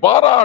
12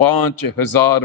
5000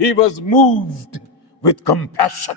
he was moved with compassion।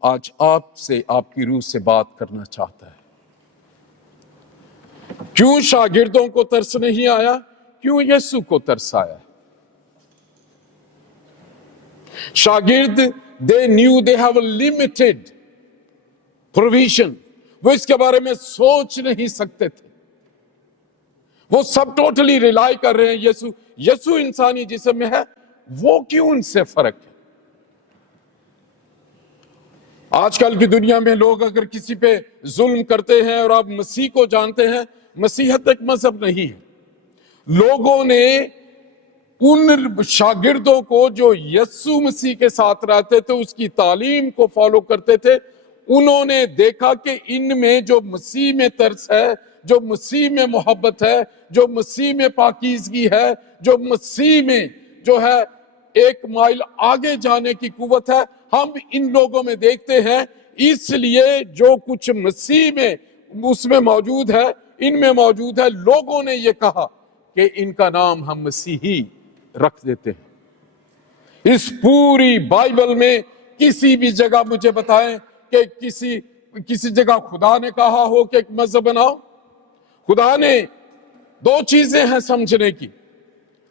آج آپ سے، آپ کی روح سے بات کرنا چاہتا ہے۔ کیوں شاگردوں کو ترس نہیں آیا؟ کیوں یسوع کو ترس آیا؟ شاگرد they knew they have a limited provision، وہ اس کے بارے میں سوچ نہیں سکتے تھے، وہ سب ٹوٹلی ریلائی کر رہے ہیں یسوع انسانی جسم میں ہے، وہ کیوں ان سے فرق ہے؟ آج کل کی دنیا میں لوگ اگر کسی پہ ظلم کرتے ہیں اور آپ مسیح کو جانتے ہیں، مسیحیت ایک مذہب نہیں ہے۔ لوگوں نے ان شاگردوں کو جو یسوع مسیح کے ساتھ رہتے تھے، اس کی تعلیم کو فالو کرتے تھے، انہوں نے دیکھا کہ ان میں جو مسیح میں ترس ہے، جو مسیح میں محبت ہے، جو مسیح میں پاکیزگی ہے، جو مسیح میں جو ہے ایک مائل آگے جانے کی قوت ہے، ہم ان لوگوں میں دیکھتے ہیں۔ اس لیے جو کچھ مسیح میں اس میں موجود ہے، ان میں موجود ہے۔ لوگوں نے یہ کہا کہ ان کا نام ہم مسیحی رکھ دیتے ہیں۔ اس پوری بائبل میں کسی بھی جگہ مجھے بتائیں کہ کسی جگہ خدا نے کہا ہو کہ ایک مذہب بناؤ؟ خدا نے دو چیزیں ہیں سمجھنے کی۔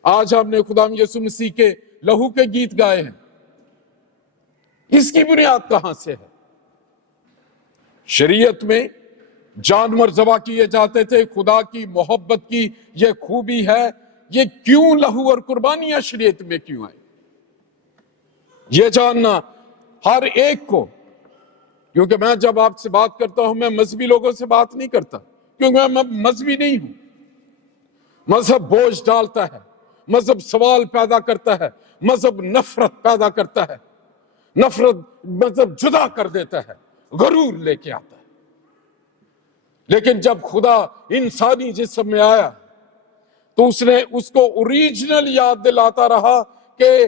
آج ہم نے خدا یسوع مسیح کے لہو کے گیت گائے ہیں، اس کی بنیاد کہاں سے ہے؟ شریعت میں جانور ذبح کیے جاتے تھے، خدا کی محبت کی یہ خوبی ہے۔ یہ کیوں لہو اور قربانیاں شریعت میں کیوں آئیں؟ یہ جاننا ہر ایک کو، کیونکہ میں جب آپ سے بات کرتا ہوں میں مذہبی لوگوں سے بات نہیں کرتا، کیونکہ میں مذہبی نہیں ہوں۔ مذہب بوجھ ڈالتا ہے، مذہب سوال پیدا کرتا ہے، مذہب نفرت پیدا کرتا ہے، مذہب جدا کر دیتا ہے، غرور لے کے آتا ہے۔ لیکن جب خدا انسانی جسم میں آیا تو اس نے اس کو اوریجنل یاد دلاتا رہا کہ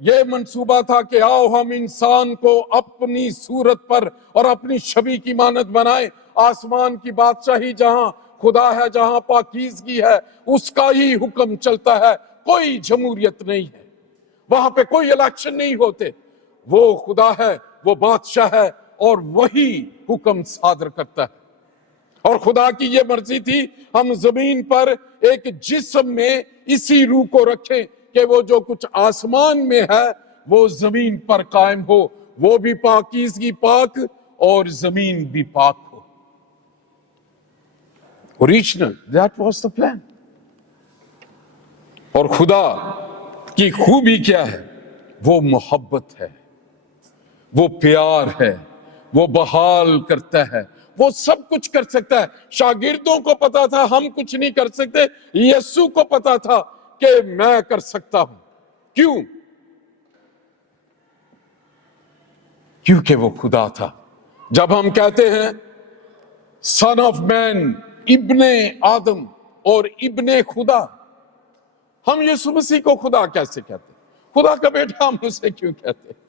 یہ منصوبہ تھا کہ آؤ ہم انسان کو اپنی صورت پر اور اپنی شبیہ کی مانند بنائیں۔ آسمان کی بادشاہی جہاں خدا ہے، جہاں پاکیزگی ہے، اس کا ہی حکم چلتا ہے، کوئی جمہوریت نہیں ہے، وہاں پہ کوئی الیکشن نہیں ہوتے۔ وہ خدا ہے، وہ بادشاہ ہے اور وہی حکم صادر کرتا ہے۔ اور خدا کی یہ مرضی تھی ہم زمین پر ایک جسم میں اسی روح کو رکھیں کہ وہ جو کچھ آسمان میں ہے وہ زمین پر قائم ہو، وہ بھی پاکیزگی پاک اور زمین بھی پاک ہو۔ Original, that was the plan۔ اور خدا کی خوبی کیا ہے؟ وہ محبت ہے، وہ پیار ہے، وہ بحال کرتا ہے، وہ سب کچھ کر سکتا ہے۔ شاگردوں کو پتا تھا ہم کچھ نہیں کر سکتے، یسوع کو پتا تھا کہ میں کر سکتا ہوں۔ کیوں؟ کیونکہ وہ خدا تھا۔ جب ہم کہتے ہیں سن آف مین، ابن آدم اور ابن خدا، ہم یسوع مسیح کو خدا کیسے کہتے ہیں؟ خدا کا بیٹا ہم اسے کیوں کہتے ہیں؟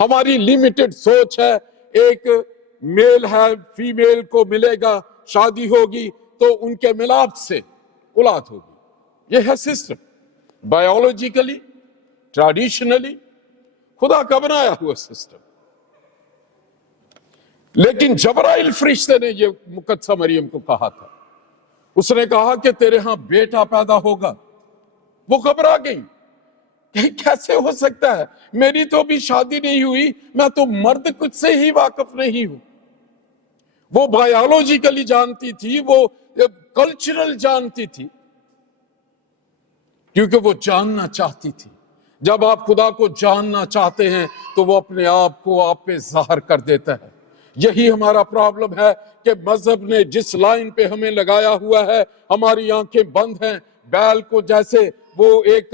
ہماری لیمیٹڈ سوچ ہے، ایک میل ہے، فیمیل کو ملے گا، شادی ہوگی تو ان کے ملاپ سے اولاد ہوگی۔ یہ ہے سسٹم، بایولوجیکلی، ٹریڈیشنلی خدا کا بنایا ہوا سسٹم۔ لیکن جبرائیل فرشتے نے یہ مقدسہ مریم کو کہا تھا، اس نے کہا کہ تیرے ہاں بیٹا پیدا ہوگا۔ وہ گھبرا گئی کہ کیسے ہو سکتا ہے، میری تو ابھی شادی نہیں ہوئی، میں تو مرد کچھ سے ہی واقف نہیں ہوں۔ وہ بایولوجیکلی جانتی تھی، وہ کلچرل جانتی تھی، کیونکہ وہ جاننا چاہتی تھی۔ جب آپ خدا کو جاننا چاہتے ہیں تو وہ اپنے آپ کو آپ پہ ظاہر کر دیتا ہے۔ یہی ہمارا پرابلم ہے کہ مذہب نے جس لائن پہ ہمیں لگایا ہوا ہے، ہماری آنکھیں بند ہیں۔ بیل کو جیسے وہ ایک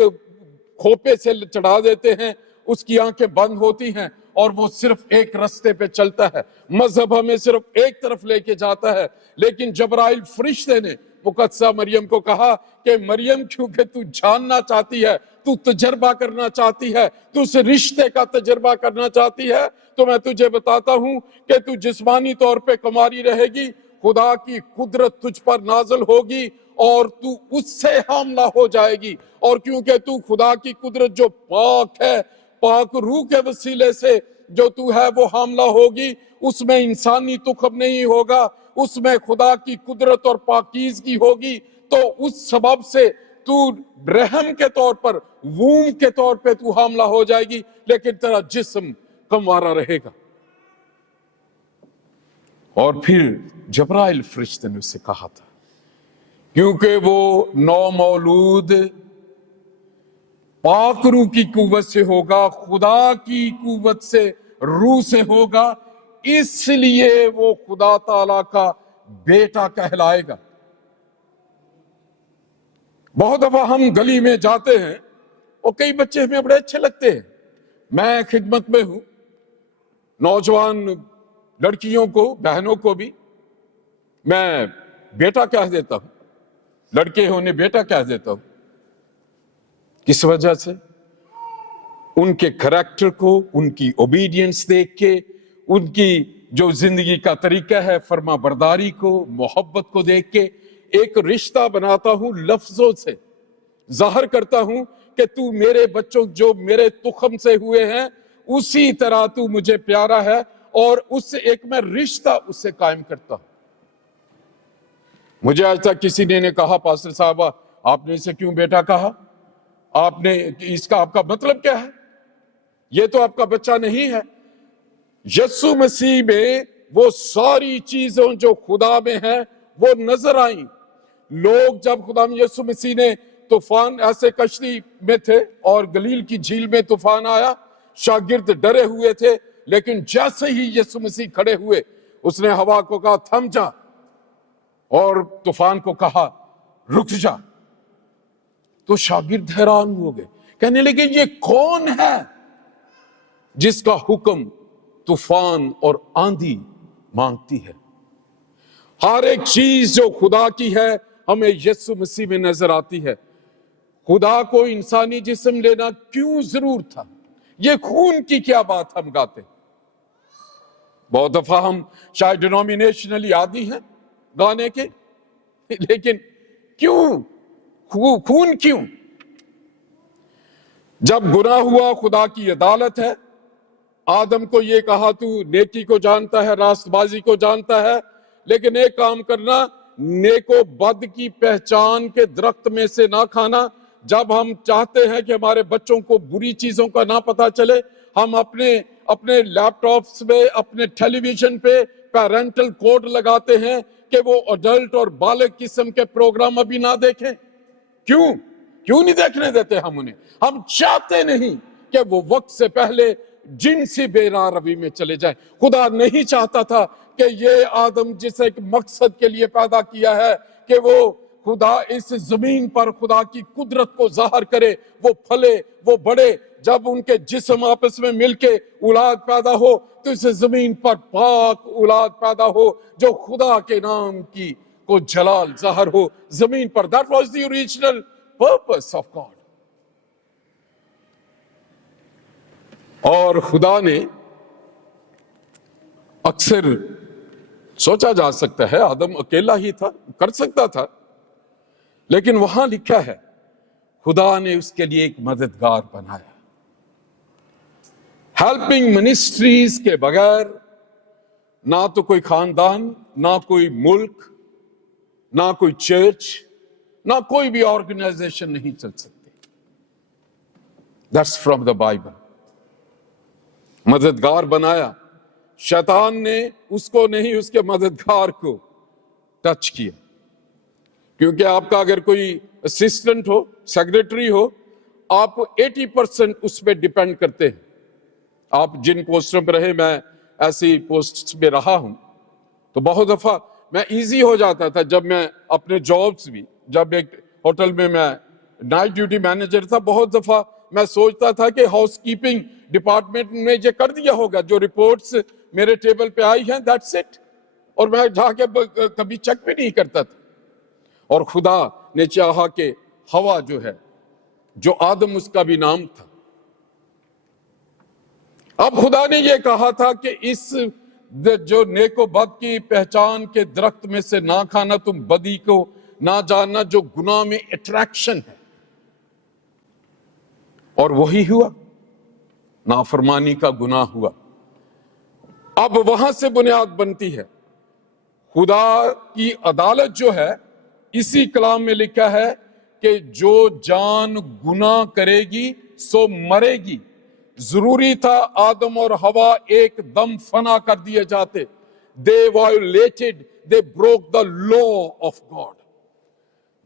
کھوپے سے چڑھا دیتے ہیں، اس کی آنکھیں بند ہوتی ہیں اور وہ صرف ایک رستے پہ چلتا ہے۔ مذہب ہمیں صرف ایک طرف لے کے جاتا ہے۔ لیکن جبرائیل فرشتے نے مقدسہ مریم کو کہا کہ مریم، کیونکہ تو جاننا چاہتی ہے، تو تجربہ کرنا چاہتی ہے، تو اس رشتے کا تجربہ کرنا چاہتی ہے، تو میں تجھے بتاتا ہوں کہ تو جسمانی طور پہ کماری رہے گی، خدا کی قدرت تجھ پر نازل ہوگی اور تو اس سے حاملہ ہو جائے گی۔ اور کیونکہ تو خدا کی قدرت جو پاک ہے، پاک روح کے وسیلے سے جو تو ہے وہ حاملہ ہوگی، اس میں انسانی تخم نہیں ہوگا، اس میں خدا کی قدرت اور پاکیزگی ہوگی، تو اس سبب سے تو رحم کے طور پر، ووم کے طور پہ تو حاملہ ہو جائے گی، لیکن تیرا جسم کموارا رہے گا۔ اور پھر جبرائیل فرشتے نے اسے کہا تھا، کیونکہ وہ نو مولود پاک روح کی قوت سے ہوگا، خدا کی قوت سے، روح سے ہوگا، اس لیے وہ خدا تعالی کا بیٹا کہلائے گا۔ بہت دفعہ ہم گلی میں جاتے ہیں اور کئی بچے ہمیں بڑے اچھے لگتے ہیں، میں خدمت میں ہوں، نوجوان لڑکیوں کو، بہنوں کو بھی میں بیٹا کہہ دیتا ہوں، لڑکے ہونے بیٹا کہہ دیتا ہوں۔ کس وجہ سے؟ ان کے کریکٹر کو، ان کی اوبیڈینس دیکھ کے، ان کی جو زندگی کا طریقہ ہے، فرما برداری کو، محبت کو دیکھ کے ایک رشتہ بناتا ہوں، لفظوں سے ظاہر کرتا ہوں کہ تو میرے بچوں جو میرے تخم سے ہوئے ہیں اسی طرح تو مجھے پیارا ہے، اور اس سے ایک میں رشتہ اس سے قائم کرتا ہوں۔ مجھے آج تک کسی نے کہا، پاسٹر صاحبہ آپ نے اسے کیوں بیٹا کہا؟ آپ نے اس کا آپ کا مطلب کیا ہے؟ یہ تو آپ کا بچہ نہیں ہے۔ یسوع مسیح میں وہ ساری چیزوں جو خدا میں ہیں وہ نظر آئیں۔ لوگ جب خدا میں یسوع مسیح نے طوفان، ایسے کشتی میں تھے اور گلیل کی جھیل میں طوفان آیا، شاگرد ڈرے ہوئے تھے، لیکن جیسے ہی یسوع مسیح کھڑے ہوئے اس نے ہوا کو کہا تھم جا، اور طوفان کو کہا رک جا، تو شاگرد حیران ہو گئے، کہنے لگے یہ کون ہے جس کا حکم طوفان اور آندھی مانگتی ہے؟ ہر ایک چیز جو خدا کی ہے ہمیں یسوع مسیح میں نظر آتی ہے۔ خدا کو انسانی جسم لینا کیوں ضرور تھا؟ یہ خون کی کیا بات ہم گاتے؟ بہت دفعہ ہم شاید ڈینومینیشنلی عادی ہیں گانے کے، لیکن کیوں خون کیوں؟ جب گناہ ہوا، خدا کی عدالت ہے، آدم کو یہ کہا تو نیکی کو جانتا ہے، راست بازی کو جانتا ہے، لیکن ایک کام کرنا، نیک و بد کی پہچان کے درخت میں سے نہ کھانا۔ جب ہم چاہتے ہیں کہ ہمارے بچوں کو بری چیزوں کا نہ پتا چلے، ہم اپنے لیپ ٹاپس میں، اپنے ٹیلی ویژن پہ پیرنٹل کوڈ لگاتے ہیں کہ وہ اڈلٹ اور بالغ قسم کے پروگرام ابھی نہ دیکھیں۔ کیوں نہیں دیکھنے دیتے ہم انہیں؟ ہم چاہتے نہیں کہ وہ وقت سے پہلے جنسی بے روی میں چلے جائیں۔ خدا نہیں چاہتا تھا کہ یہ آدم جسے ایک مقصد کے لیے پیدا کیا ہے کہ وہ خدا اس زمین پر خدا کی قدرت کو ظاہر کرے، وہ پھلے، وہ بڑھے۔ جب ان کے جسم آپس میں مل کے اولاد پیدا ہو تو اس زمین پر پاک اولاد پیدا ہو جو خدا کے نام کی کو جلال ظاہر ہو زمین پر۔ That was the original purpose of God۔ اور خدا نے اکثر سوچا جا سکتا ہے آدم اکیلا ہی تھا، کر سکتا تھا، لیکن وہاں لکھا ہے خدا نے اس کے لیے ایک مددگار بنایا۔ ہیلپنگ منسٹریز کے بغیر نہ تو کوئی خاندان، نہ کوئی ملک، نہ کوئی چرچ، نہ کوئی بھی آرگنائزیشن نہیں چل سکتی۔ That's from the Bible۔ مددگار بنایا، شیطان نے اس کو نہیں، اس کے مددگار کو ٹچ کیا، کیونکہ آپ کا اگر کوئی اسسٹنٹ ہو، سیکریٹری ہو، آپ 80% اس پہ ڈیپینڈ کرتے ہیں۔ آپ جن پوسٹوں پہ رہے، میں ایسی پوسٹ پہ رہا ہوں، تو بہت دفعہ میں ایزی ہو جاتا تھا جب میں اپنے جابز بھی، جب ایک ہوٹل میں نائٹ ڈیوٹی مینیجر تھا، بہت دفعہ میں سوچتا تھا کہ ہاؤس کیپنگ ڈپارٹمنٹ نے یہ کر دیا ہوگا، جو رپورٹس میرے ٹیبل پہ آئی ہیں that's it، اور میں جا کے کبھی چیک بھی نہیں کرتا تھا۔ اور خدا نے چاہا کہ ہوا جو ہے، جو آدم اس کا بھی نام تھا، اب خدا نے یہ کہا تھا کہ اس جو نیک و بد کی پہچان کے درخت میں سے نہ کھانا، تم بدی کو نہ جاننا جو گناہ میں اٹریکشن ہے، اور وہی ہوا، نافرمانی کا گناہ ہوا۔ اب وہاں سے بنیاد بنتی ہے. خدا کی عدالت جو ہے اسی کلام میں لکھا ہے کہ جو جان گناہ کرے گی سو مرے گی. ضروری تھا آدم اور حوا ایک دم فنا کر دیے جاتے. They violated, they broke the law of God.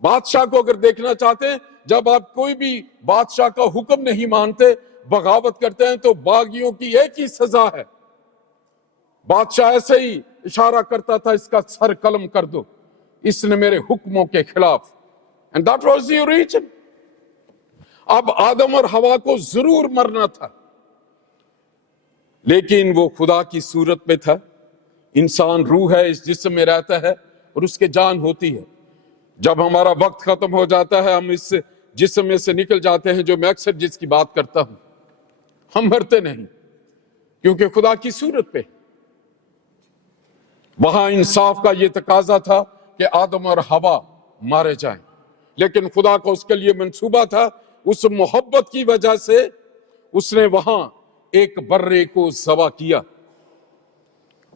بادشاہ کو اگر دیکھنا چاہتے ہیں، جب آپ کوئی بھی بادشاہ کا حکم نہیں مانتے، بغاوت کرتے ہیں، تو باغیوں کی ایک ہی سزا ہے. بادشاہ ایسے ہی اشارہ کرتا تھا، اس کا سر قلم کر دو، اس نے میرے حکموں کے خلاف. And that was the origin. اب آدم اور حوا کو ضرور مرنا تھا، لیکن وہ خدا کی صورت میں تھا. انسان روح ہے، اس جسم میں رہتا ہے اور اس کے جان ہوتی ہے. جب ہمارا وقت ختم ہو جاتا ہے، ہم اس جسم میں سے نکل جاتے ہیں، جو میں اکثر جس کی بات کرتا ہوں. ہم مرتے نہیں، کیونکہ خدا کی صورت پہ. وہاں انصاف کا یہ تقاضا تھا کہ آدم اور حوا مارے جائیں، لیکن خدا کا اس کے لیے منصوبہ تھا. اس محبت کی وجہ سے اس نے وہاں ایک برے کو ذبح کیا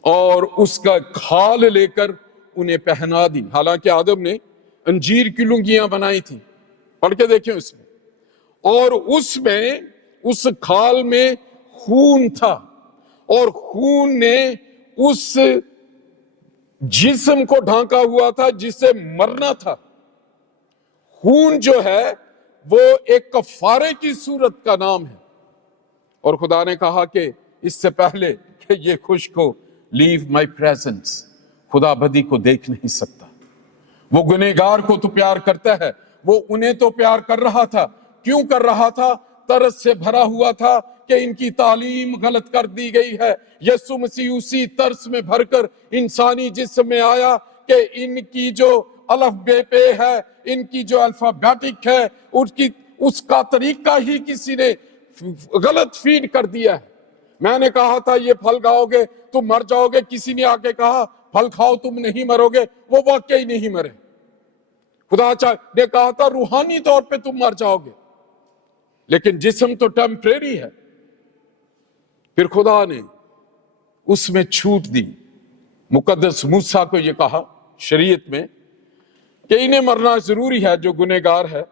اور اس کا کھال لے کر انہیں پہنا دی. حالانکہ آدم نے انجیر کی لنگیاں بنائی تھی، پڑھ کے دیکھیں اس میں، اور اس میں اس کھال میں خون تھا، اور خون نے اس جسم کو ڈھانکا ہوا تھا جس سے مرنا تھا. خون جو ہے وہ ایک کفارے کی صورت کا نام ہے. اور خدا نے کہا کہ اس سے پہلے کہ یہ خشک ہو، لیو مائی پریزنس. خدا بدی کو دیکھ نہیں سکتا. وہ گنہگار کو تو پیار کرتا ہے، وہ انہیں تو پیار کر رہا تھا. کیوں کر رہا تھا؟ ترس سے بھرا ہوا تھا کہ ان کی تعلیم غلط کر دی گئی ہے. یسوع مسیح اسی ترس میں بھر کر انسانی جسم میں آیا کہ ان کی جو الف بے پے ہے، ان کی جو الفابیٹک ہے، اس کا طریقہ ہی کسی نے غلط فیڈ کر دیا ہے. میں نے کہا تھا یہ پھل کھاؤ گے تم مر جاؤ گے، کسی نے آ کے کہا پھل کھاؤ تم نہیں مرو گے، وہ واقعی نہیں مرے. خدا نے کہا تھا روحانی طور پہ تم مر جاؤ گے، لیکن جسم تو ٹیمپریری ہے. پھر خدا نے اس میں چھوٹ دی. مقدس موسیٰ کو یہ کہا شریعت میں کہ انہیں مرنا ضروری ہے جو گنہگار ہے،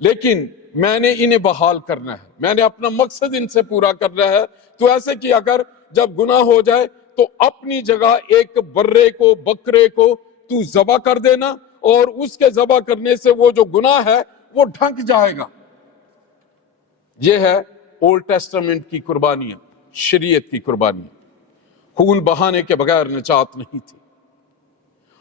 لیکن میں نے انہیں بحال کرنا ہے، میں نے اپنا مقصد ان سے پورا کرنا ہے. تو ایسے کہ اگر جب گناہ ہو جائے تو اپنی جگہ ایک برے کو، بکرے کو تو ذبح کر دینا، اور اس کے ذبح کرنے سے وہ جو گناہ ہے وہ ڈھک جائے گا. یہ ہے اولڈ ٹیسٹمنٹ کی قربانیاں، شریعت کی قربانیاں. خون بہانے کے بغیر نجات نہیں تھی.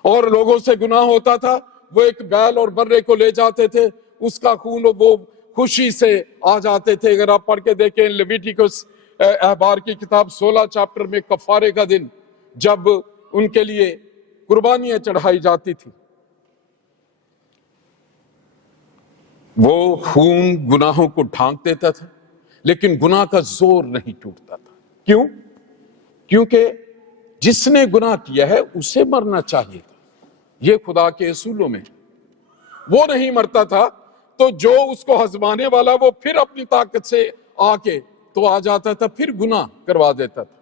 اور لوگوں سے گناہ ہوتا تھا، وہ ایک بیل اور برے کو لے جاتے تھے، اس کا خون وہ خوشی سے آ جاتے تھے. اگر آپ پڑھ کے دیکھیں لیویٹیکس احبار کی کتاب 16 چیپٹر میں، کفارے کا دن جب ان کے لیے قربانیاں چڑھائی جاتی تھی، وہ خون گناہوں کو ڈھانک دیتا تھا، لیکن گناہ کا زور نہیں ٹوٹتا تھا. کیوں؟ کیونکہ جس نے گناہ کیا ہے اسے مرنا چاہیے تھا. یہ خدا کے اصولوں میں وہ نہیں مرتا تھا، تو جو اس کو ہضمانے والا وہ پھر اپنی طاقت سے آ کے تو آ جاتا تھا، پھر گناہ کروا دیتا تھا.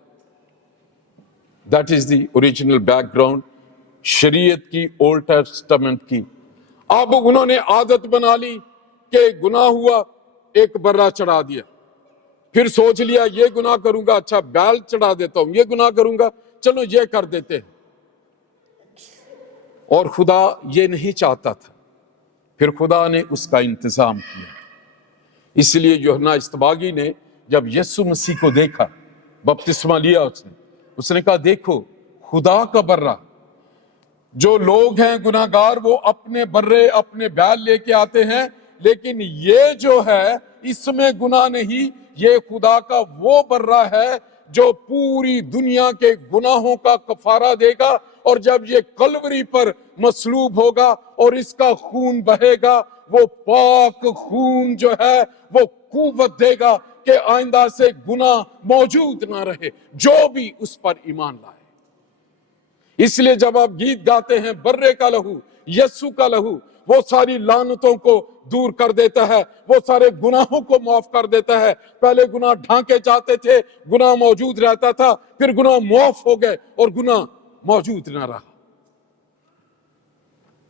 That is the original back ground شریعت کی، اولڈ ٹیسٹمنٹ کی. اب انہوں نے عادت بنا لی کہ گناہ ہوا، ایک برا چڑھا دیا، پھر سوچ لیا یہ گناہ کروں گا، اچھا بیل چڑھا دیتا ہوں. یہ گناہ کروں گا، چلو یہ کر دیتے ہیں. اور خدا یہ نہیں چاہتا تھا. پھر خدا نے اس کا انتظام کیا. اس لیے یوحنا استباغی نے جب یسوع مسیح کو دیکھا، بپتسمہ لیا اس نے کہا دیکھو خدا کا برا. جو لوگ ہیں گناہگار وہ اپنے برے، اپنے بیل لے کے آتے ہیں، لیکن یہ جو ہے اس میں گناہ نہیں. یہ خدا کا وہ برا ہے جو پوری دنیا کے گناہوں کا کفارہ دے گا. اور جب یہ کلوری پر مصلوب ہوگا اور اس کا خون بہے گا، وہ پاک خون جو ہے وہ قوت دے گا کہ آئندہ سے گناہ موجود نہ رہے جو بھی اس پر ایمان لائے. اس لیے جب آپ گیت گاتے ہیں برے کا لہو یسوع کا لہو وہ ساری لعنتوں کو دور کر دیتا ہے، وہ سارے گناہوں کو معاف کر دیتا ہے۔ پہلے گناہ ڈھانکے جاتے تھے، گناہ موجود رہتا تھا، پھر گناہ معاف ہو گئے اور گناہ موجود نہ رہا۔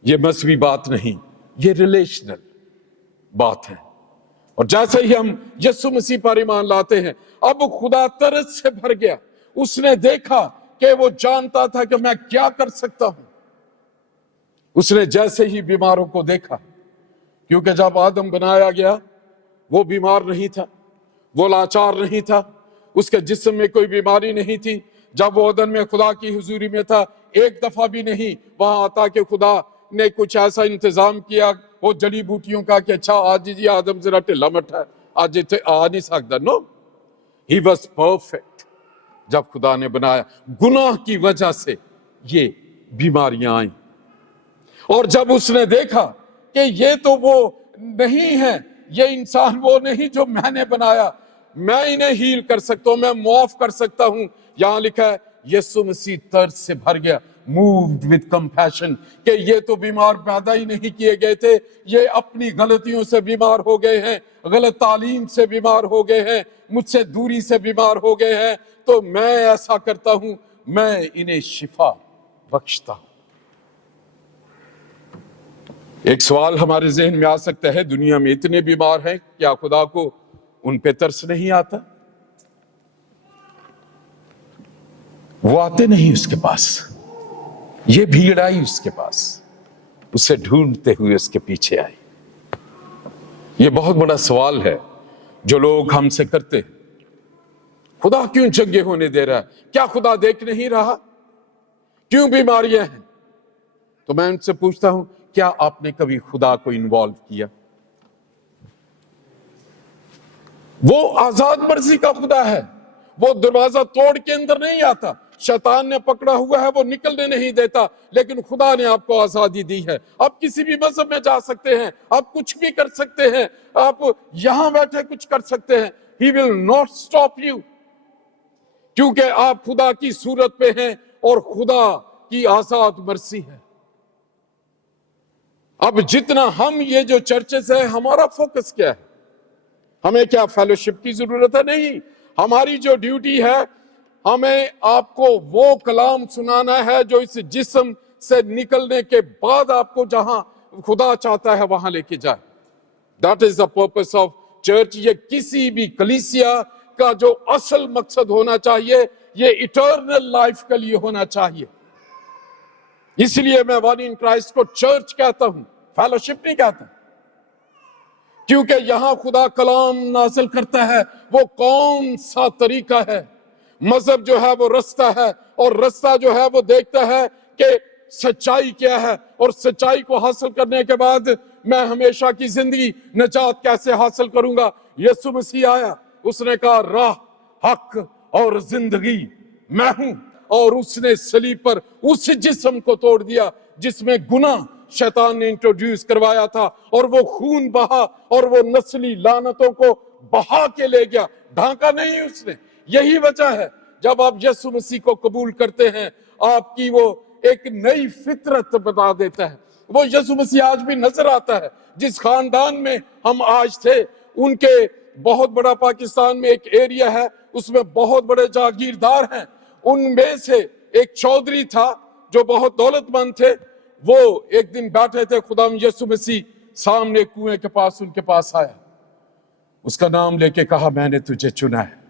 یہ مذہبی بات نہیں، یہ ریلیشنل بات ہے۔ اور جیسے ہی ہم یسوع مسیح پر ایمان لاتے ہیں، اب خدا ترس سے بھر گیا۔ اس نے دیکھا کہ وہ جانتا تھا کہ میں کیا کر سکتا ہوں۔ اس نے جیسے ہی بیماروں کو دیکھا، کیونکہ جب آدم بنایا گیا وہ بیمار نہیں تھا، وہ لاچار نہیں تھا، اس کے جسم میں کوئی بیماری نہیں تھی۔ جب وہ عدن میں خدا کی حضوری میں تھا، ایک دفعہ بھی نہیں وہاں آتا کہ خدا نے کچھ ایسا انتظام کیا وہ جڑی بوٹیوں کا کہ اچھا آج جی آدم ذرا ٹھلا مٹھا ہے، آج اتنے آ نہیں سکتا۔ نو، ہی واز پرفیکٹ۔ جب خدا نے بنایا، گناہ کی وجہ سے یہ بیماریاں آئیں، اور جب اس نے دیکھا کہ یہ تو وہ نہیں ہے، یہ انسان وہ نہیں جو میں نے بنایا، میں انہیں ہیل کر سکتا ہوں، میں معاف کر سکتا ہوں۔ یہاں لکھا ہے یسوع مسیح ترس سے بھر گیا، moved with compassion، کہ یہ تو بیمار پیدا ہی نہیں کیے گئے تھے، یہ اپنی غلطیوں سے بیمار ہو گئے ہیں، غلط تعلیم سے بیمار ہو گئے ہیں، مجھ سے دوری سے بیمار ہو گئے ہیں، تو میں ایسا کرتا ہوں، میں انہیں شفا بخشتا ہوں۔ ایک سوال ہمارے ذہن میں آ سکتا ہے، دنیا میں اتنے بیمار ہیں، کیا خدا کو ان پہ ترس نہیں آتا؟ وہ آتے نہیں اس کے پاس، یہ بھیڑ آئی اس کے پاس، اسے ڈھونڈتے ہوئے اس کے پیچھے آئی۔ یہ بہت بڑا سوال ہے جو لوگ ہم سے کرتے ہیں، خدا کیوں چنگے ہونے دے رہا ہے؟ کیا خدا دیکھ نہیں رہا؟ کیوں بیماریاں ہیں؟ تو میں ان سے پوچھتا ہوں، کیا آپ نے کبھی خدا کو انوالو کیا؟ وہ آزاد مرضی کا خدا ہے، وہ دروازہ توڑ کے اندر نہیں آتا، شیطان نے پکڑا ہوا ہے، وہ نکلنے نہیں دیتا، لیکن خدا نے آپ کو آزادی دی ہے۔ آپ کسی بھی مذہب میں جا سکتے ہیں، آپ کچھ بھی کر سکتے ہیں، آپ یہاں بیٹھے کچھ کر سکتے ہیں۔ He will not stop you، کیونکہ آپ خدا کی صورت پہ ہیں اور خدا کی آزاد مرضی ہے۔ اب جتنا ہم یہ جو چرچز ہیں، ہمارا فوکس کیا ہے؟ ہمیں کیا فیلوشپ کی ضرورت ہے؟ نہیں، ہماری جو ڈیوٹی ہے، ہمیں آپ کو وہ کلام سنانا ہے جو اس جسم سے نکلنے کے بعد آپ کو جہاں خدا چاہتا ہے وہاں لے کے جائے۔ That is the purpose of church۔ یہ کسی بھی کلیسیا کا جو اصل مقصد ہونا چاہیے، یہ eternal life کے لیے ہونا چاہیے۔ اس لیے میں باڈی ان کرائسٹ کو چرچ کہتا ہوں، فیلوشپ نہیں کہتا، کیونکہ یہاں خدا کلام نازل کرتا ہے۔ وہ کون سا طریقہ ہے؟ مذہب جو ہے وہ رستہ ہے، اور رستہ جو ہے وہ دیکھتا ہے کہ سچائی کیا ہے، اور سچائی کو حاصل کرنے کے بعد میں ہمیشہ کی زندگی نجات کیسے حاصل کروں گا۔ یسوع مسیح آیا، اس نے کہا راہ، حق اور زندگی میں ہوں، اور اس نے صلیب پر اس جسم کو توڑ دیا جس میں گناہ شیطان نے انٹروڈیوس کروایا تھا، اور وہ خون بہا اور وہ نسلی لعنتوں کو بہا کے لے گیا، ڈھانکا نہیں اس نے۔ یہی وجہ ہے جب آپ یسوع مسیح کو قبول کرتے ہیں، آپ کی وہ ایک نئی فطرت بتا دیتا ہے۔ وہ یسوع مسیح آج بھی نظر آتا ہے۔ جس خاندان میں ہم آج تھے، ان کے بہت بڑا پاکستان میں ایک ایریا ہے، اس میں بہت بڑے جاگیردار ہیں، ان میں سے ایک چودھری تھا جو بہت دولت مند تھے۔ وہ ایک دن بیٹھے تھے، خدا یسوع مسیح سامنے کنویں کے پاس ان کے پاس آیا، اس کا نام لے کے کہا میں نے تجھے چنا ہے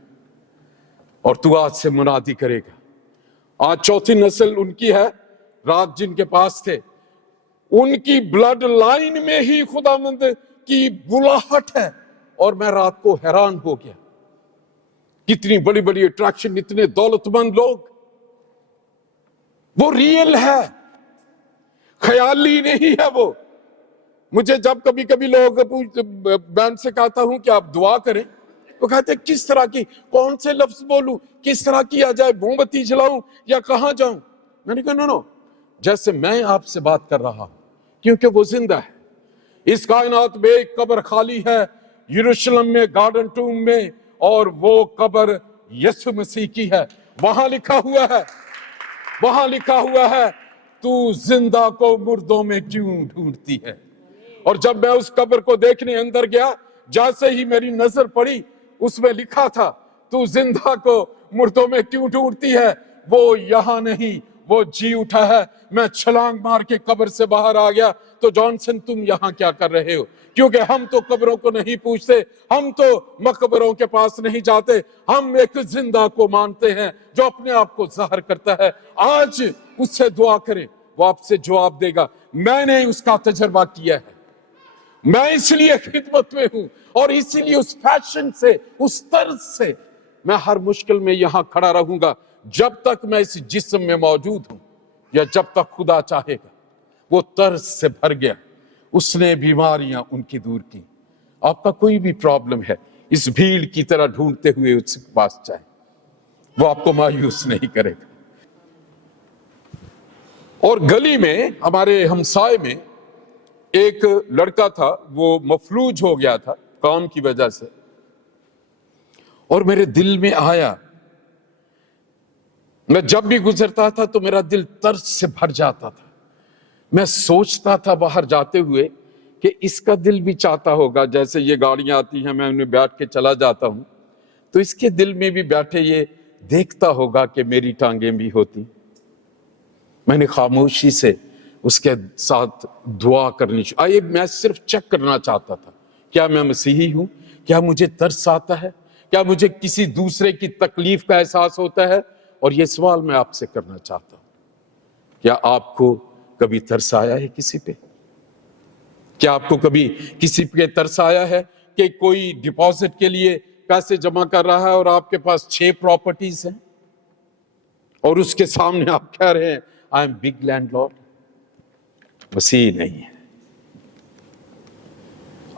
اور تو آج سے منادی کرے گا۔ آج چوتھی نسل ان کی ہے، رات جن کے پاس تھے ان کی بلڈ لائن میں ہی خداوند کی بلاہٹ ہے، اور میں رات کو حیران ہو گیا، کتنی بڑی بڑی اٹریکشن، اتنے دولت مند لوگ، وہ ریئل ہے، خیالی نہیں ہے وہ۔ مجھے جب کبھی کبھی لوگ بہن سے کہتا ہوں کہ آپ دعا کریں، وہ کہتے ہیں کس طرح کی، کون سے لفظ بولوں، کس طرح کیا جائے، موم بتی جلاؤں یا کہاں جاؤں؟ میں نے کہا نو، جیسے میں آپ سے بات کر رہا ہوں، کیونکہ وہ زندہ ہے۔ اس کائنات میں ایک قبر خالی ہے، یروشلم میں، گارڈن ٹوم میں، اور وہ قبر یسوع مسیح کی ہے۔ وہاں لکھا ہوا ہے، وہاں لکھا ہوا ہے تو زندہ کو مردوں میں کیوں ڈھونڈتی ہے؟ اور جب میں اس قبر کو دیکھنے اندر گیا، جیسے ہی میری نظر پڑی، اس میں لکھا تھا تو زندہ کو مردوں میں کیوں ڈھونڈتی ہے، وہ یہاں نہیں، وہ جی اٹھا ہے۔ میں چھلانگ مار کے قبر سے باہر آ گیا۔ تو جانسن تم یہاں کیا کر رہے ہو؟ کیونکہ ہم تو قبروں کو نہیں پوچھتے، ہم تو مقبروں کے پاس نہیں جاتے، ہم ایک زندہ کو مانتے ہیں جو اپنے آپ کو ظاہر کرتا ہے۔ آج اس سے دعا کریں، وہ آپ سے جواب دے گا۔ میں نے اس کا تجربہ کیا ہے، میں اس لیے خدمت میں ہوں، اور اسی لیے اس پیشن سے، اس طرز سے میں ہر مشکل میں یہاں کھڑا رہوں گا جب تک میں اس جسم میں موجود ہوں، یا جب تک خدا چاہے گا۔ وہ طرز سے بھر گیا، اس نے بیماریاں ان کی دور کی۔ آپ کا کوئی بھی پرابلم ہے، اس بھیڑ کی طرح ڈھونڈتے ہوئے اس کے پاس جائیں، وہ آپ کو مایوس نہیں کرے گا۔ اور گلی میں، ہمارے ہمسائے میں ایک لڑکا تھا، وہ مفلوج ہو گیا تھا کام کی وجہ سے، اور میرے دل میں آیا، میں جب بھی گزرتا تھا تو میرا دل طرز سے بھر جاتا تھا۔ میں سوچتا تھا باہر جاتے ہوئے کہ اس کا دل بھی چاہتا ہوگا، جیسے یہ گاڑیاں آتی ہیں میں انہیں بیٹھ کے چلا جاتا ہوں، تو اس کے دل میں بھی بیٹھے یہ دیکھتا ہوگا کہ میری ٹانگیں بھی ہوتی۔ میں نے خاموشی سے اس کے ساتھ دعا کرنی آئیے، میں صرف چیک کرنا چاہتا تھا، کیا میں مسیحی ہوں؟ کیا مجھے ترس آتا ہے؟ کیا مجھے کسی دوسرے کی تکلیف کا احساس ہوتا ہے؟ اور یہ سوال میں آپ سے کرنا چاہتا ہوں، کیا آپ کو کبھی ترس آیا ہے کسی پہ؟ کیا آپ کو کبھی کسی پہ ترس آیا ہے کہ کوئی ڈپازٹ کے لیے پیسے جمع کر رہا ہے اور آپ کے پاس 6 پراپرٹیز ہیں، اور اس کے سامنے آپ کہہ رہے ہیں I am big landlord? مسیح نہیں ہے۔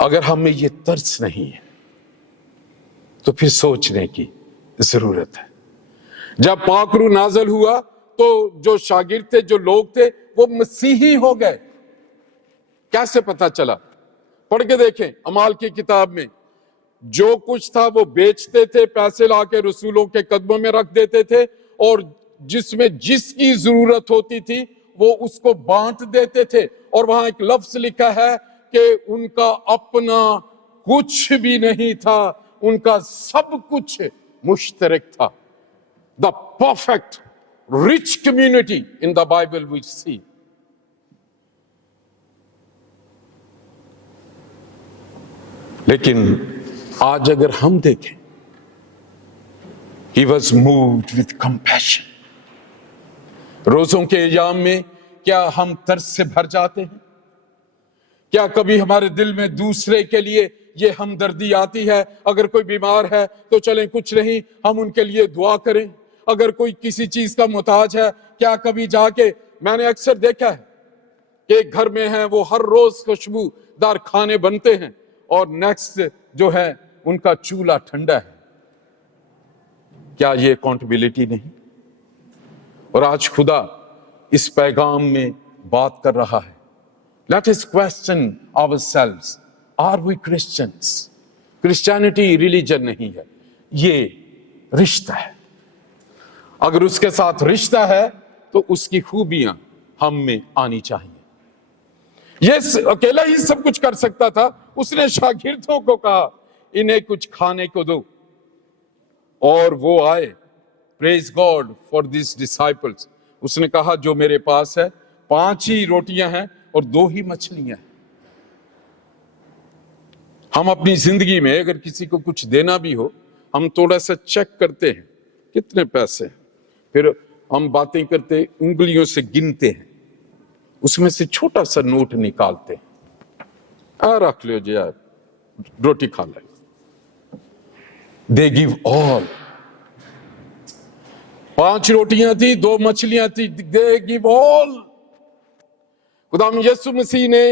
اگر ہمیں یہ ترس نہیں ہے تو پھر سوچنے کی ضرورت ہے۔ جب پاک روح نازل ہوا تو جو شاگرد تھے، جو لوگ تھے، وہ مسیحی ہو گئے۔ کیسے پتا چلا؟ پڑھ کے دیکھیں اعمال کی کتاب میں، جو کچھ تھا وہ بیچتے تھے، پیسے لا کے رسولوں کے قدموں میں رکھ دیتے تھے، اور جس میں جس کی ضرورت ہوتی تھی وہ اس کو بانٹ دیتے تھے۔ اور وہاں ایک لفظ لکھا ہے کہ ان کا اپنا کچھ بھی نہیں تھا، ان کا سب کچھ مشترک تھا۔ The perfect rich community in the Bible we see. لیکن آج اگر ہم دیکھیں، he was moved with compassion. روزوں کے ایام میں کیا ہم ترس سے بھر جاتے ہیں؟ کیا کبھی ہمارے دل میں دوسرے کے لیے یہ ہمدردی آتی ہے؟ اگر کوئی بیمار ہے تو چلیں کچھ نہیں، ہم ان کے لیے دعا کریں۔ اگر کوئی کسی چیز کا محتاج ہے، کیا کبھی جا کے، میں نے اکثر دیکھا ہے کہ ایک گھر میں ہیں، وہ ہر روز خوشبو دار کھانے بنتے ہیں، اور نیکسٹ جو ہے ان کا چولہا ٹھنڈا ہے۔ کیا یہ اکاؤنٹیبلٹی نہیں؟ اور آج خدا اس پیغام میں بات کر رہا ہے، let us question ourselves, are we Christians? Christianity religion نہیں ہے، یہ رشتہ ہے۔ اگر اس کے ساتھ رشتہ ہے تو اس کی خوبیاں ہم میں آنی چاہیے۔ یہ اکیلا ہی سب کچھ کر سکتا تھا۔ اس نے شاگردوں کو کہا انہیں کچھ کھانے کو دو، اور وہ آئے۔ Praise God for these disciples. اس نے کہا جو میرے پاس ہے 5 ہی روٹیاں ہیں اور 2 ہی مچھلیاں ہیں۔ ہم اپنی زندگی میں اگر کسی کو کچھ دینا بھی ہو، ہم تھوڑا سا چیک کرتے ہیں کتنے پیسے ہیں، پھر ہم باتیں کرتے انگلیوں سے گنتے ہیں، اس میں سے چھوٹا سا نوٹ نکالتے ہیں، رکھ لو جی یار، روٹی کھا لیں۔ They give all. 5 روٹیاں تھی، 2 مچھلیاں تھی، They give all. خداوند یسوع مسیح نے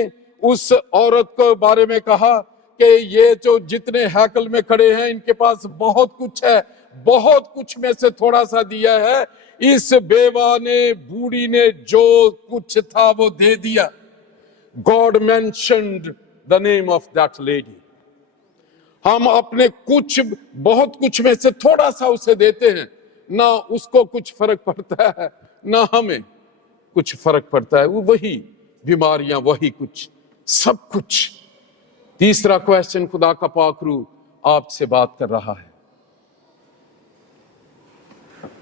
اس عورت کے بارے میں کہا کہ یہ جو جتنے ہیکل میں کھڑے ہیں ان کے پاس بہت کچھ ہے، بہت کچھ میں سے تھوڑا سا دیا ہے۔ اس بیوہ نے، بوڑھی نے جو کچھ تھا وہ دے دیا۔ God mentioned the name of that lady. ہم اپنے کچھ، بہت کچھ میں سے تھوڑا سا اسے دیتے ہیں، نہ اس کو کچھ فرق پڑتا ہے نہ ہمیں۔ کچھ فرق پڑتا ہے، وہ وہی بیماریاں، وہی کچھ، سب کچھ۔ تیسرا کویسچن، خدا کا پاک روح آپ سے بات کر رہا ہے۔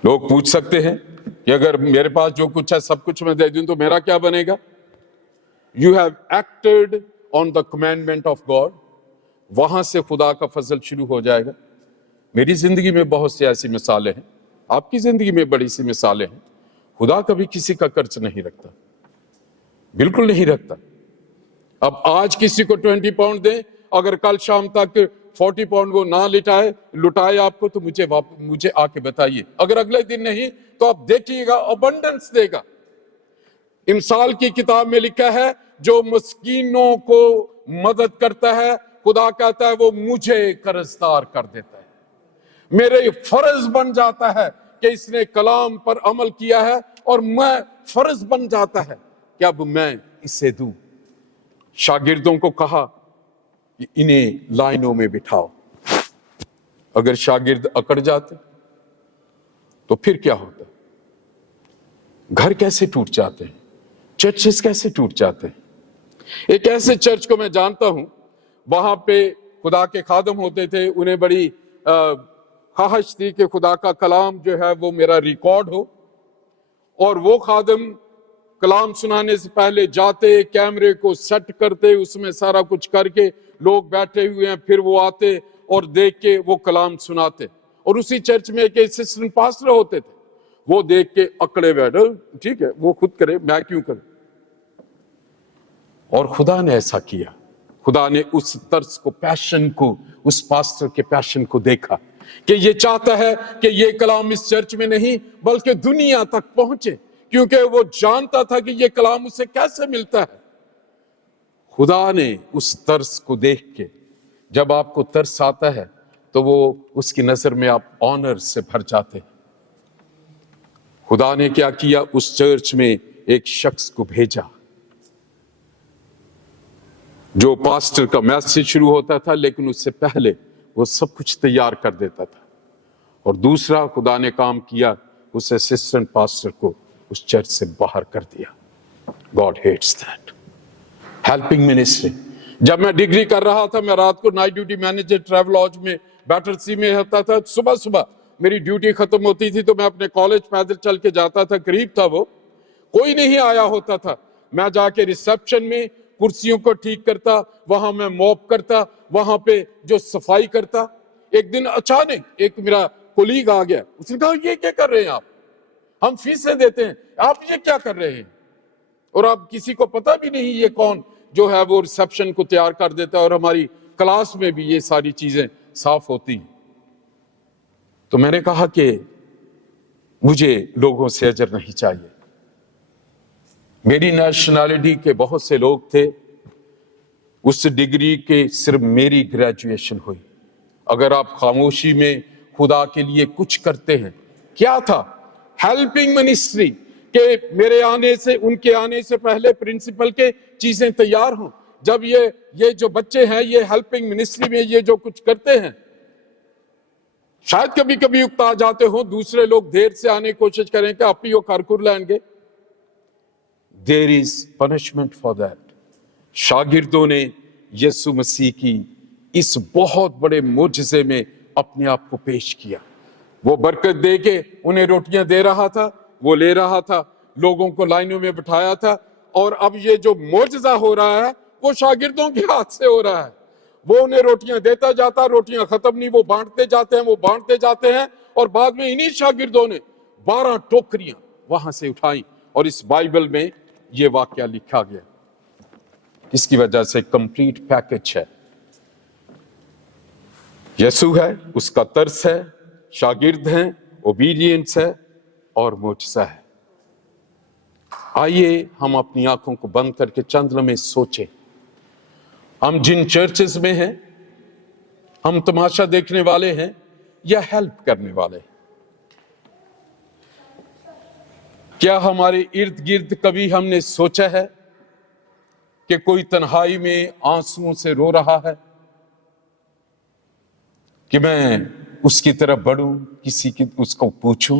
لوگ پوچھ سکتے ہیں کہ اگر میرے پاس جو کچھ ہے سب کچھ میں دے دوں تو میرا کیا بنے گا؟ You have acted on the commandment of God. وہاں سے خدا کا فضل شروع ہو جائے گا۔ میری زندگی میں بہت سی ایسی مثالیں ہیں، آپ کی زندگی میں بڑی سی مثالیں ہیں۔ خدا کبھی کسی کا قرض نہیں رکھتا، بالکل نہیں رکھتا۔ اب آج کسی کو 20 پاؤنڈ دیں، اگر کل شام تک 40 پاؤنڈ وہ نہ لٹائے آپ کو، تو مجھے آ کے بتائیے۔ اگر اگلے دن نہیں تو آپ دیکھیے گا ابنڈنس دے گا۔ امثال کی کتاب میں لکھا ہے، جو مسکینوں کو مدد کرتا ہے، خدا کہتا ہے وہ مجھے قرضدار کر دیتا ہے۔ میرے فرض بن جاتا ہے کہ اس نے کلام پر عمل کیا ہے، اور میں فرض بن جاتا ہے کہ اب میں اسے دوں۔ شاگردوں کو کہا کہ انہیں لائنوں میں بٹھاؤ۔ اگر شاگرد اکڑ جاتے تو پھر کیا ہوتا؟ گھر کیسے ٹوٹ جاتے ہیں، چرچز کیسے ٹوٹ جاتے ہیں۔ ایک ایسے چرچ کو میں جانتا ہوں، وہاں پہ خدا کے خادم ہوتے تھے، انہیں بڑی خواہش تھی کہ خدا کا کلام جو ہے وہ میرا ریکارڈ ہو، اور وہ خادم کلام سنانے سے پہلے جاتے، کیمرے کو سیٹ کرتے، اس میں سارا کچھ کر کے لوگ بیٹھے ہوئے ہیں، پھر وہ آتے اور دیکھ کے وہ کلام سناتے۔ اور اسی چرچ میں ایک اسسٹنٹ پاسٹر ہوتے تھے، وہ دیکھ کے اکڑے بیٹھے، ٹھیک ہے وہ خود کرے، میں کیوں کروں۔ اور خدا نے ایسا کیا، خدا نے اس طرز کو، پیشن کو، اس پاسٹر کے پیشن کو دیکھا کہ یہ چاہتا ہے کہ یہ کلام اس چرچ میں نہیں بلکہ دنیا تک پہنچے، کیونکہ وہ جانتا تھا کہ یہ کلام اسے کیسے ملتا ہے۔ خدا نے اس طرز کو دیکھ کے، جب آپ کو ترس آتا ہے تو وہ اس کی نظر میں آپ آنر سے بھر جاتے ہیں۔ خدا نے کیا کیا؟ اس چرچ میں ایک شخص کو بھیجا جو پاسٹر کا میسج شروع ہوتا تھا، لیکن اس سے پہلے وہ سب کچھ تیار کر دیتا تھا۔ اور دوسرا خدا نے کام کیا، اس اسسٹنٹ پاسٹر کو اس چرچ سے باہر کر دیا۔ God hates that. Helping ministry. جب میں ڈگری کر رہا تھا، میں رات کو نائٹ ڈیوٹی مینیجر ٹریول لاج میں بیٹر سی میں ہوتا تھا۔ صبح میری ڈیوٹی ختم ہوتی تھی تو میں اپنے کالج پیدل چل کے جاتا تھا، قریب تھا وہ، کوئی نہیں آیا ہوتا تھا۔ میں جا کے ریسپشن میں کرسیوں کو ٹھیک کرتا، وہاں میں موپ کرتا، وہاں پہ جو صفائی کرتا۔ ایک دن اچانک ایک میرا کولیگ آ گیا، اس نے کہا یہ کیا کر رہے ہیں آپ؟ ہم فیسیں دیتے ہیں، آپ یہ کیا کر رہے ہیں؟ اور اب کسی کو پتہ بھی نہیں یہ کون جو ہے وہ ریسپشن کو تیار کر دیتا ہے، اور ہماری کلاس میں بھی یہ ساری چیزیں صاف ہوتی ہیں۔ تو میں نے کہا کہ مجھے لوگوں سے اجر نہیں چاہیے۔ میری نیشنلٹی کے بہت سے لوگ تھے، اس ڈگری کے صرف میری گریجویشن ہوئی۔ اگر آپ خاموشی میں خدا کے لیے کچھ کرتے ہیں، کیا تھا؟ ہیلپنگ منسٹری، کہ میرے آنے سے، ان کے آنے سے پہلے پرنسپل کے چیزیں تیار ہوں۔ جب یہ جو بچے ہیں، یہ ہیلپنگ منسٹری میں یہ جو کچھ کرتے ہیں، شاید کبھی کبھی اکتا جاتے ہوں، دوسرے لوگ دیر سے آنے کی کوشش کریں کہ آپ ہی وہ کارکر لائیں گے۔ There is punishment for that۔ شاگردوں نے یسوع مسیح کی اس بہت بڑے معجزے میں اپنے آپ کو پیش کیا۔ وہ برکت دے کے انہیں روٹیاں دے رہا تھا، وہ لے رہا تھا، لوگوں کو لائنوں میں بٹھایا تھا، اور اب یہ جو معجزہ ہو رہا ہے وہ شاگردوں کے ہاتھ سے ہو رہا ہے۔ وہ انہیں روٹیاں دیتا جاتا، روٹیاں ختم نہیں، وہ بانٹتے جاتے ہیں، اور بعد میں انہی شاگردوں نے 12 ٹوکریاں وہاں سے اٹھائیں، اور اس بائبل میں یہ واقعہ لکھا گیا۔ اس کی وجہ سے کمپلیٹ پیکج ہے۔ یسوع ہے، اس کا ترس ہے، شاگرد ہیں، اوبیڈینس ہے، اور معجزہ ہے۔ آئیے ہم اپنی آنکھوں کو بند کر کے چند لمحے سوچیں، ہم جن چرچز میں ہیں، ہم تماشا دیکھنے والے ہیں یا ہیلپ کرنے والے ہیں؟ کیا ہمارے ارد گرد کبھی ہم نے سوچا ہے کہ کوئی تنہائی میں آنسوؤں سے رو رہا ہے کہ میں اس کی طرف بڑھوں، اس کو پوچھوں؟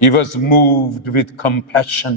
He was moved with compassion.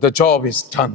The job is done.